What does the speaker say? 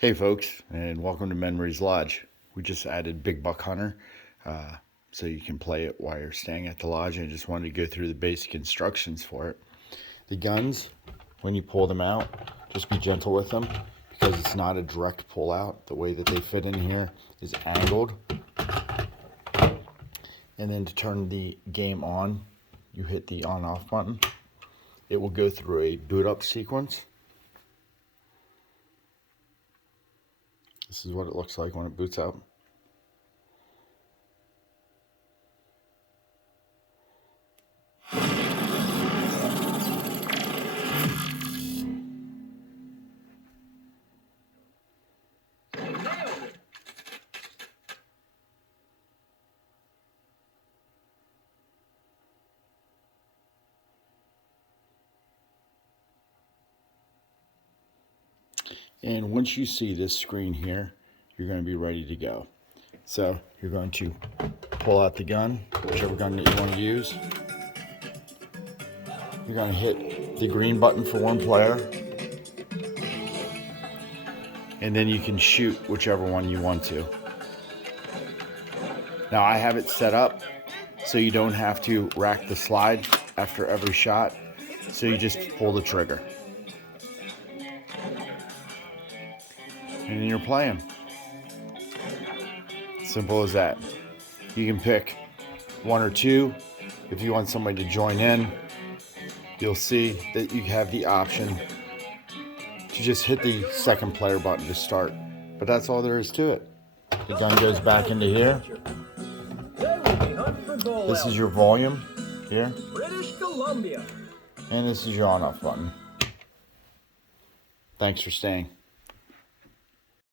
Hey folks, and welcome to Memories Lodge. We just added Big Buck Hunter, so you can play it while you're staying at the lodge. I just wanted to go through the basic instructions for it. The guns, when you pull them out, just be gentle with them because it's not a direct pull out. The way that they fit in here is angled. And then to turn the game on, you hit the on-off button. It will go through a boot up sequence. This is what it looks like when it boots up. And once you see this screen here, you're going to be ready to go. So you're going to pull out the gun, whichever gun that you want to use. You're going to hit the green button for one player. And then you can shoot whichever one you want to. Now I have it set up so you don't have to rack the slide after every shot. So you just pull the trigger. And then you're playing. Simple as that. You can pick one or two. If you want somebody to join in, you'll see that you have the option to just hit the second player button to start. But that's all there is to it. The gun goes back into here. This is your volume here. And this is your on-off button. Thanks for staying.